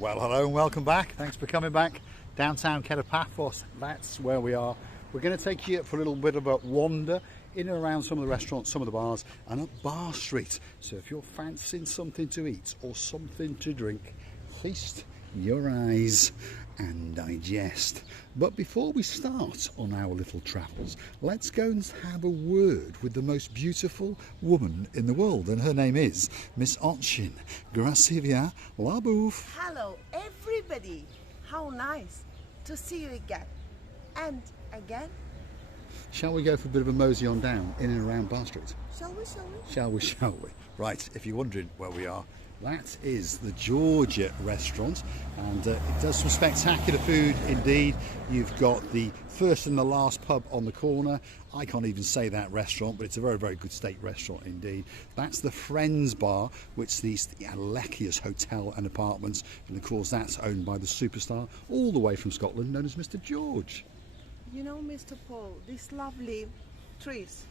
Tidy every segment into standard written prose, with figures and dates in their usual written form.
Well, hello and welcome back. Thanks for coming back. Downtown Kato, Paphos, that's where we are. We're going to take you for a little bit of a wander in and around some of the restaurants, some of the bars, and up Bar Street. So if you're fancying something to eat or something to drink, feast your eyes and digest. But before we start on our little travels, let's go and have a word with the most beautiful woman in the world, and her name is Miss Ochin. Gracias, la bouffe. Hello everybody, how nice to see you again and again. Shall we go for a bit of a mosey on down in and around Bar Street? Shall we? Shall we? Right, if you're wondering where we are, that is the Georgia restaurant, and it does some spectacular food indeed. You've got the first and the last pub on the corner. I can't even say that restaurant, but it's a very, very good steak restaurant indeed. That's the Friends Bar, which is the Alekia's Hotel and Apartments, and of course that's owned by the superstar all the way from Scotland, known as Mr. George. You know, Mr. Paul, these lovely trees,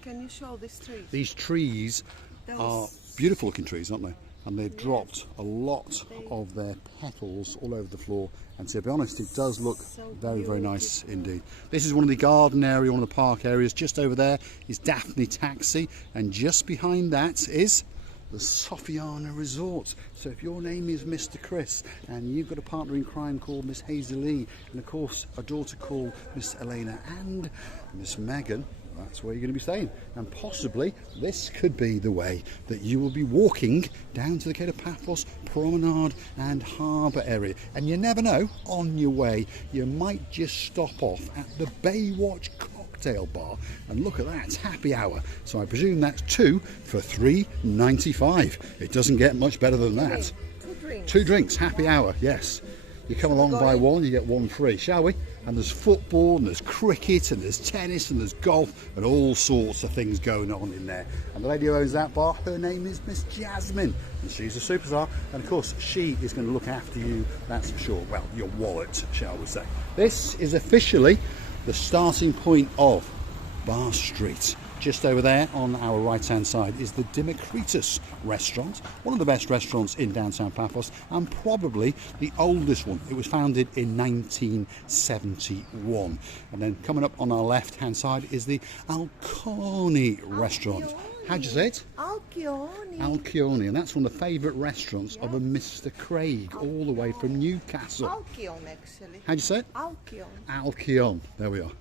can you show these trees? These trees are beautiful looking trees, aren't they? And they've dropped a lot of their petals all over the floor, and to be honest, it does look very, very nice indeed. This is one of the garden area, one of the park areas. Just over there is Daphne Taxi, and just behind that is the Sofiana Resort. So if your name is Mr. Chris and you've got a partner in crime called Miss Hazel-Lee, and of course a daughter called Miss Elena and Miss Megan, that's where you're going to be staying. And possibly this could be the way that you will be walking down to the Kato Paphos Promenade and Harbour area. And you never know, on your way you might just stop off at the Baywatch Cocktail Bar, and look at that, it's happy hour. So I presume that's 2 for $3.95. It doesn't get much better than that. Two drinks, happy hour, yes. You come along, buy one, you get one free, shall we? And there's football, and there's cricket, and there's tennis, and there's golf, and all sorts of things going on in there. And the lady who owns that bar, her name is Miss Jasmine, and she's a superstar. And of course, she is going to look after you, that's for sure. Well, your wallet, shall we say. This is officially the starting point of Bar Street. Just over there on our right hand side is the Democritus restaurant, one of the best restaurants in downtown Paphos, and probably the oldest one. It was founded in 1971. And then coming up on our left hand side is the Alcione restaurant. How'd you say it? Alcione. Alcione, and that's one of the favourite restaurants of a Mr. Craig, all the way from Newcastle. Alcione, actually. How'd you say it? Alcione. Alcione, there we are.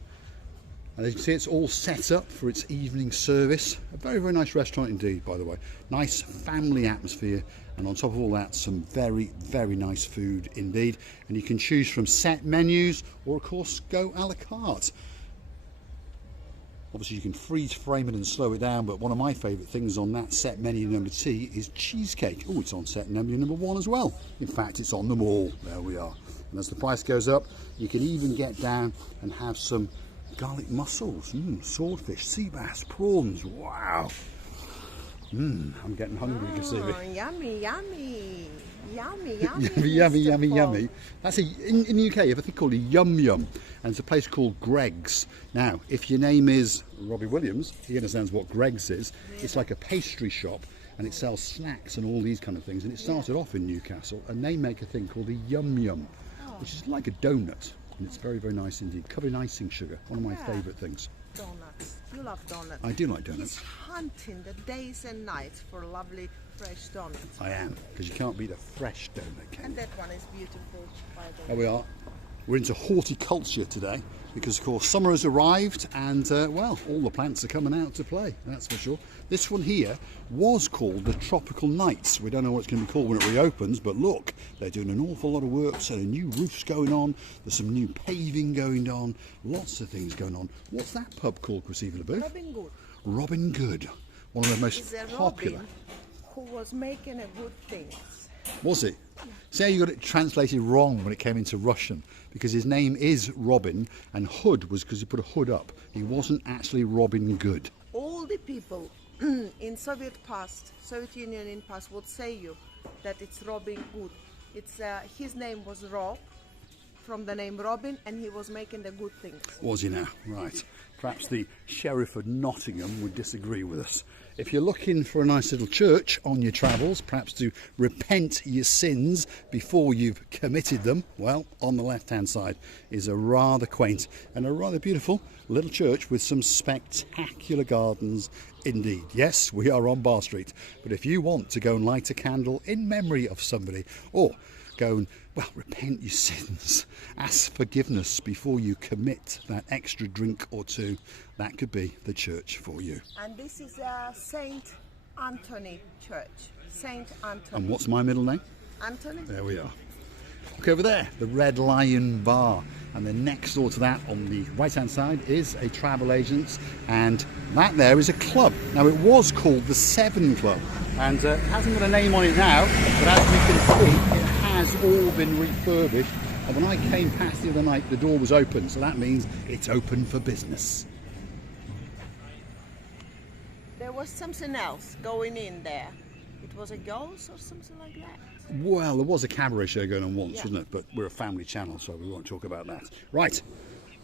And as you can see, it's all set up for its evening service. A very, very nice restaurant indeed, by the way. Nice family atmosphere, and on top of all that, some very, very nice food indeed. And you can choose from set menus or, of course, go a la carte. Obviously, you can freeze frame it and slow it down, but one of my favourite things on that set menu number 2 is cheesecake. Oh, it's on set menu number 1 as well. In fact, it's on them all. There we are. And as the price goes up, you can even get down and have some garlic mussels, swordfish, sea bass, prawns. Wow. I'm getting hungry, you can see me. Yummy, yummy. Yummy, Yummy. That's in the UK, you have a thing called a Yum Yum, and it's a place called Greg's. Now, if your name is Robbie Williams, he understands what Greg's is. It's like a pastry shop, and it sells snacks and all these kind of things. And it started off in Newcastle, and they make a thing called a Yum Yum, which is like a donut. And it's very, very nice indeed. Covered in icing sugar, one of my favourite things. Donuts. You love donuts. I do like donuts. He's hunting the days and nights for lovely fresh donuts. I am, because you can't beat a fresh donut, can you? And that one is beautiful, by the way. There we are. We're into horticulture today, because of course summer has arrived, and well, all the plants are coming out to play, that's for sure. This one here was called the Tropical Nights. We don't know what it's going to be called when it reopens, but look, they're doing an awful lot of work. So the new roof's going on, there's some new paving going on, lots of things going on. What's that pub called, Christine LeBeau? Robin Good. Robin Good, one of the most He's a popular. Robin who was making a good things. Was it? See how you got it translated wrong when it came into Russian, because his name is Robin, and Hood was because he put a hood up. He wasn't actually Robin Good. All the people in Soviet Union in past would say you that it's Robin Good. It's his name was Rob, from the name Robin, and he was making the good things. Was he now? Right. Perhaps the Sheriff of Nottingham would disagree with us. If you're looking for a nice little church on your travels, perhaps to repent your sins before you've committed them, well, on the left-hand side is a rather quaint and a rather beautiful little church with some spectacular gardens indeed. Yes, we are on Bar Street, but if you want to go and light a candle in memory of somebody, or go and, well, repent your sins, ask forgiveness before you commit that extra drink or two, that could be the church for you. And this is Saint Anthony Church. Saint Anthony. And what's my middle name? Anthony? There we are. Look over there, the Red Lion Bar. And then next door to that on the right hand side is a travel agent's, and that there is a club. Now it was called the Seven Club, and it hasn't got a name on it now, but as you can see it has all been refurbished, and when I came past the other night the door was open, so that means it's open for business. There was something else going in there. It was a ghost or something like that. Well, there was a cabaret show going on once, wasn't it? But we're a family channel, so we won't talk about that. Right,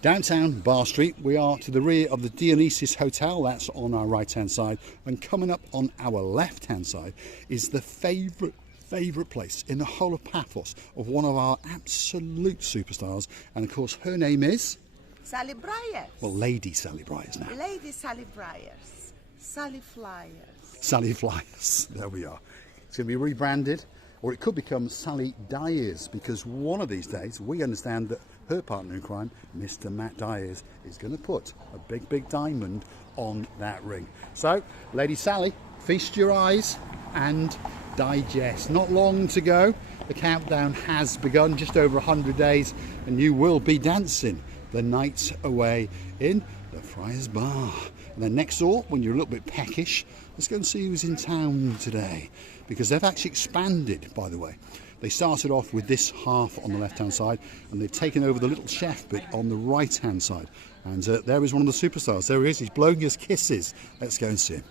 downtown Bar Street, we are to the rear of the Dionysus Hotel, that's on our right-hand side, and coming up on our left-hand side is the favourite place in the whole of Paphos of one of our absolute superstars, and of course her name is? Sally Briars. Well, Lady Sally Briars now. Lady Sally Briars. Sally Flyers. Sally Flyers, there we are. It's going to be rebranded, or it could become Sally Dyers, because one of these days we understand that her partner in crime, Mr. Matt Dyers, is going to put a big diamond on that ring. So, Lady Sally, feast your eyes and digest. Not long to go. The countdown has begun, just over 100 days, and you will be dancing the night away in the Friars Bar. And then next door, when you're a little bit peckish, let's go and see who's in town today, because they've actually expanded, by the way. They started off with this half on the left-hand side, and they've taken over the little chef bit on the right-hand side. And there is one of the superstars. There he is. He's blowing us kisses. Let's go and see him.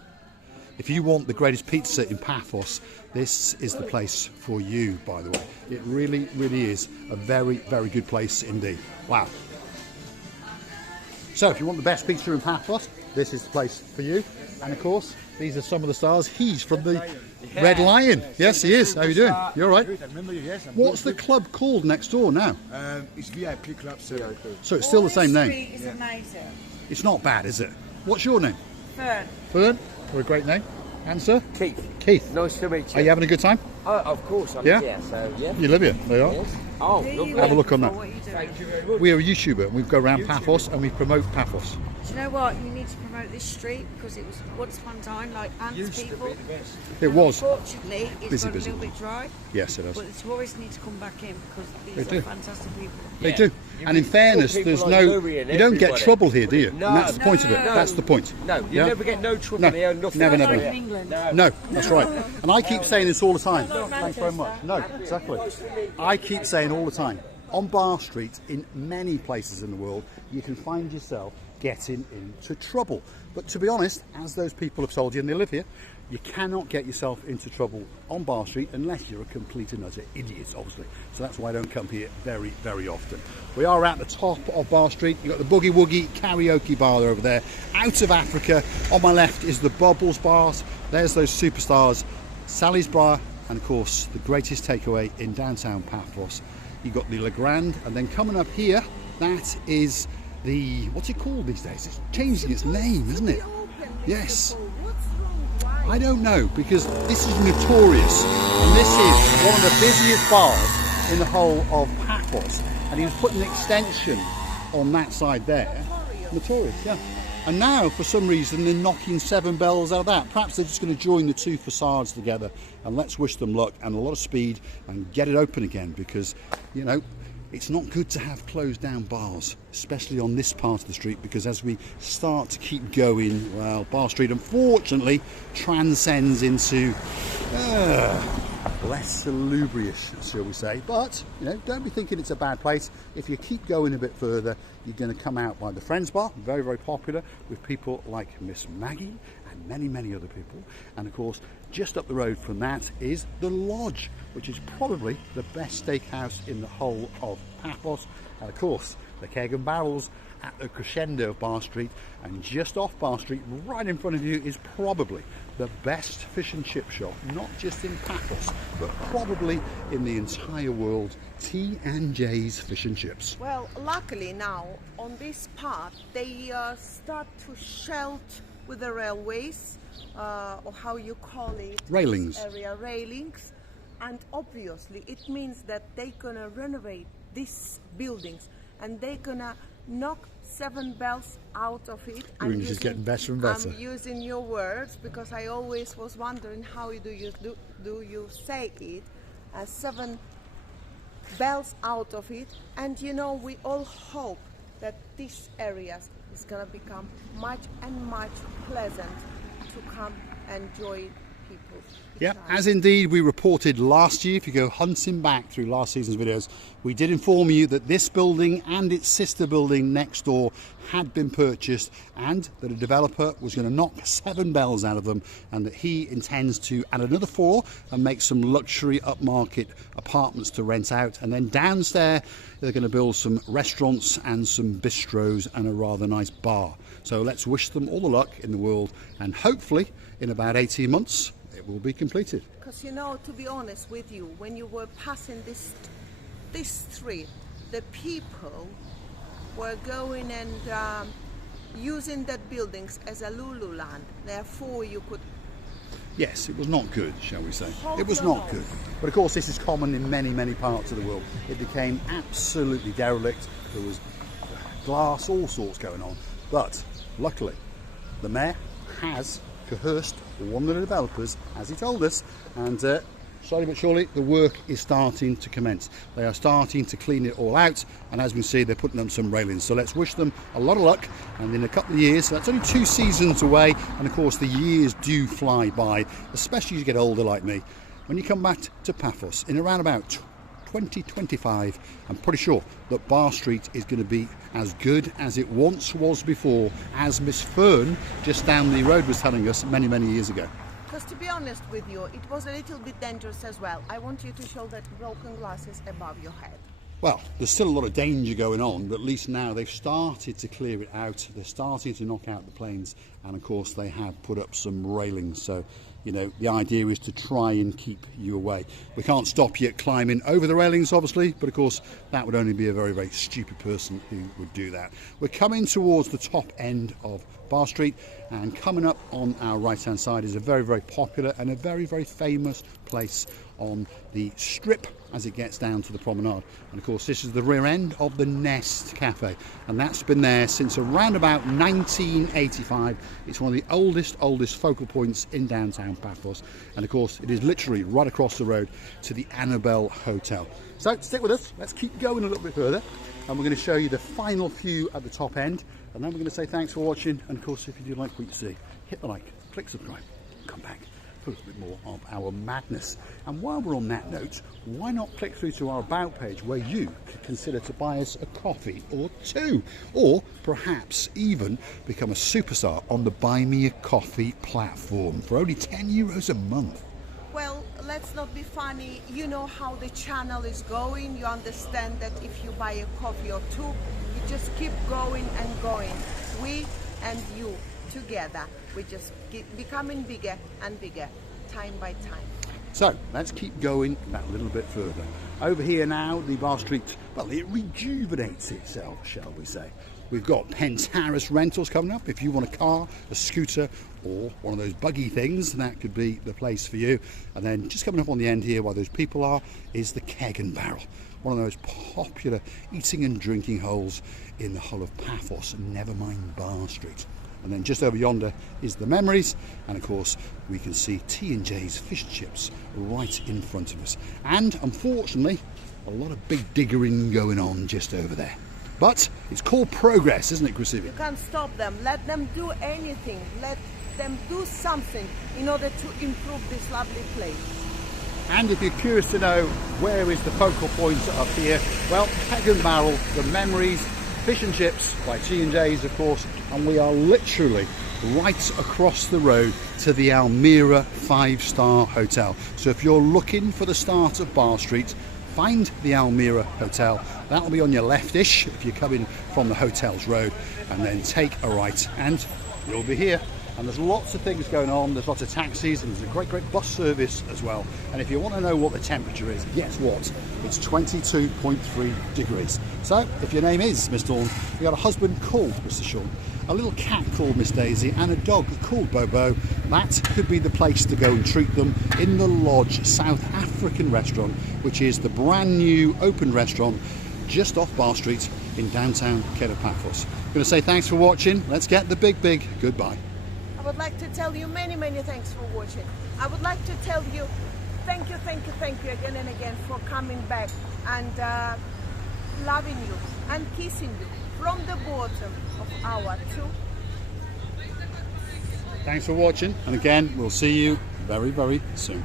If you want the greatest pizza in Paphos, this is the place for you, by the way. It really is a very good place indeed. Wow. So if you want the best pizza in Paphos, this is the place for you. And of course, these are some of the stars. He's from the Red Lion. Yes, he is. How are you doing? You all right? I remember you, yes. What's the club called next door now? It's VIP Club, so So it's still the same name. Street is amazing. It's not bad, is it? What's your name? Fern. Fern? What a great name. And sir? Keith. Keith. Nice to meet you. Are you having a good time? Of course, I'm Yeah? here, so yeah. You live here? There you are. Yes. Oh, Do you lovely. Have a look on that. What are you doing? Thank you very much. We are a YouTuber and we go around Paphos and we promote Paphos. Do you know what? You need to promote this street because it was once upon a time like ants Used to people. be the best. It was. Unfortunately, it's Busy, got busy. a little bit dry. Yes, it is. But the tourists need to come back in because They these do. are fantastic people. They Yeah. do. You And in meet fairness, good there's people no, like Louis and you don't get everybody. trouble here, do you? No. And that's the point of it. No. That's the point. No, you Yeah? never get no trouble No. here. Nothing. Never, Like never. in England. No, that's right. And I keep saying this all the time. Thanks very much. No, exactly. I keep saying all the time. On Bar Street, in many places in the world, you can find yourself getting into trouble. But to be honest, as those people have told you, and they live here, you cannot get yourself into trouble on Bar Street unless you're a complete and utter idiot, obviously. So that's why I don't come here very often. We are at the top of Bar Street. You've got the Boogie Woogie karaoke bar over there. Out of Africa, on my left is the Bubbles bars. There's those superstars, Sally's Bar, and of course the greatest takeaway in downtown Paphos. You've got the Le Grand, and then coming up here, that is the, what's it called these days? It's changing its name, isn't it? Yes. What's wrong? Why? I don't know, because this is notorious, and this is one of the busiest bars in the whole of Paphos, and he was putting an extension on that side there. Notorious, yeah. And now, for some reason, they're knocking 7 bells out of that. Perhaps they're just going to join the two facades together, and let's wish them luck and a lot of speed and get it open again, because, you know, it's not good to have closed down bars, especially on this part of the street, because as we start to keep going, well, Bar Street unfortunately transcends into less salubrious, shall we say. But, you know, don't be thinking it's a bad place. If you keep going a bit further, you're going to come out by the Friends Bar, very popular, with people like Miss Maggie and many other people. And of course, just up the road from that is the Lodge, which is probably the best steakhouse in the whole of Paphos, and of course the Keg and Barrels at the crescendo of Bar Street. And just off Bar Street, right in front of you, is probably the best fish and chip shop, not just in Paphos, but probably in the entire world, T&J's Fish and Chips. Well, luckily now on this part they start to shelter with the railways, or how you call it, Railings. this area railings, and obviously it means that they're gonna renovate these buildings and they're gonna knock 7 bells out of it. Your English is getting better and better. I'm using your words because I always was wondering how do you say it. 7 bells out of it, and you know, we all hope that this area is gonna become much and much pleasant to come and enjoy people. Yeah, as indeed we reported last year. If you go hunting back through last season's videos, we did inform you that this building and its sister building next door had been purchased, and that a developer was going to knock 7 bells out of them, and that he intends to add another 4 and make some luxury upmarket apartments to rent out. And then downstairs they're going to build some restaurants and some bistros and a rather nice bar. So let's wish them all the luck in the world, and hopefully in about 18 months it will be completed. Because you know, to be honest with you, when you were passing this street, the people were going and using that buildings as a Lululand. Therefore, you could. Yes, it was not good, shall we say. Hold It was your not nose. good. But of course, this is common in many, many parts of the world. It became absolutely derelict. There was glass, all sorts going on. But luckily, the mayor has coerced one of the developers, as he told us, and slowly but surely the work is starting to commence. They are starting to clean it all out, and as we see, they're putting up some railings. So let's wish them a lot of luck, and in a couple of years, so that's only 2 seasons away, and of course the years do fly by, especially as you get older like me. When you come back to Paphos in around about 2025, I'm pretty sure that Bar Street is going to be as good as it once was before, as Miss Fern just down the road was telling us many, many years ago. Because to be honest with you, it was a little bit dangerous as well. I want you to show that broken glasses above your head. Well, there's still a lot of danger going on, but at least now they've started to clear it out. They're starting to knock out the planes, and of course they have put up some railings. So, you know, the idea is to try and keep you away. We can't stop you climbing over the railings, obviously, but of course that would only be a very, very stupid person who would do that. We're coming towards the top end of Bar Street, and coming up on our right hand side is a very, very popular and a very, very famous place on the strip as it gets down to the promenade. And of course this is the rear end of the Nest Cafe, and that's been there since around about 1985. It's one of the oldest focal points in downtown Paphos, and of course it is literally right across the road to the Annabelle Hotel. So stick with us, let's keep going a little bit further, and we're going to show you the final view at the top end, and then we're going to say thanks for watching. And of course, if you do like what you see, hit the like, click subscribe, come back for a little bit more of our madness. And while we're on that note, why not click through to our about page, where you could consider to buy us a coffee or 2, or perhaps even become a superstar on the Buy Me a Coffee platform for only €10 a month. Well, let's not be funny. You know how the channel is going. You understand that if you buy a coffee or 2, you just keep going and going. We and you together, we just keep becoming bigger and bigger, time by time. So let's keep going that little bit further. Over here now, the Bar Street, well, it rejuvenates itself, shall we say. We've got Pentaris Rentals coming up. If you want a car, a scooter, or one of those buggy things, that could be the place for you. And then just coming up on the end here, where those people are, is the Keg and Barrel, one of those popular eating and drinking holes in the whole of Paphos, never mind Bar Street. And then just over yonder is the Memories, and of course we can see T&J's Fish and Chips right in front of us. And unfortunately, a lot of big diggering going on just over there. But it's called progress, isn't it, Chrissy? You can't stop them. Let them do anything. Let them do something in order to improve this lovely place. And if you're curious to know where is the focal point up here, well, Keg and Barrel, the Memories, Fish and Chips by T&J's, of course, and we are literally right across the road to the Almira 5-star hotel. So if you're looking for the start of Bar Street, find the Almira Hotel. That'll be on your leftish if you're coming from the hotel's road, and then take a right and you'll be here. And there's lots of things going on. There's lots of taxis and there's a great bus service as well. And if you want to know what the temperature is, guess what? It's 22.3 degrees. So if your name is Miss Dawn, you got a husband called Mr. Sean, a little cat called Miss Daisy, and a dog called Bobo, that could be the place to go and treat them in the Lodge South African restaurant, which is the brand new open restaurant just off Bar Street in downtown Kato, Paphos. I'm going to say thanks for watching. Let's get the big goodbye. I would like to tell you many thanks for watching. I would like to tell you thank you again and again for coming back and loving you and kissing you from the bottom of our two. Thanks for watching, and again, we'll see you very soon.